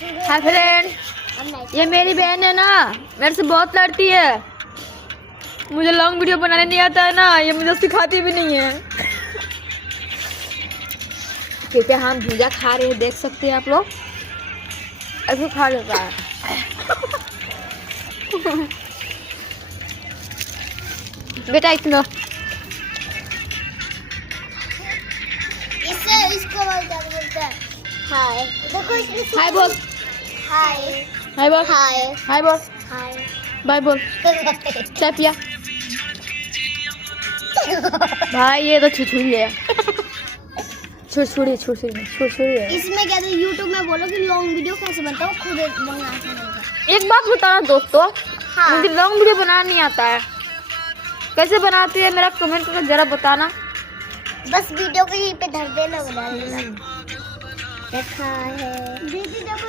Hi friend, ये मेरी बहन है ना, मेरे से बहुत लड़ती है। मुझे लॉन्ग वीडियो बनाने नहीं आता है ना, ये मुझे सिखाती भी नहीं है। क्योंकि हम भुजा खा रहे हैं, देख सकते हैं आप लोग, ऐसे खा लेता है। बेटा इतना इसको बोलते हैं हाय। देखो इसने हाय बोल, हाय हाय बोल, हाय हाय बोल, हाय बाय बोल। चाय पिया भाई, ये तो छुछुरी है। छुछुरी है। इसमें क्या था, यूट्यूब में बोलो कि लॉन्ग वीडियो कैसे बनता है, वो खुद बनाना पड़ेगा। एक बात बताना दोस्तों, हाँ। मुझे लॉन्ग वीडियो बनाना नहीं आता है। कैसे बनाती है मेरा कमेंट करके जरा बताना। बस वीडियो को यहीं पे धर देना, बना देना। देखा है दीदी, देखो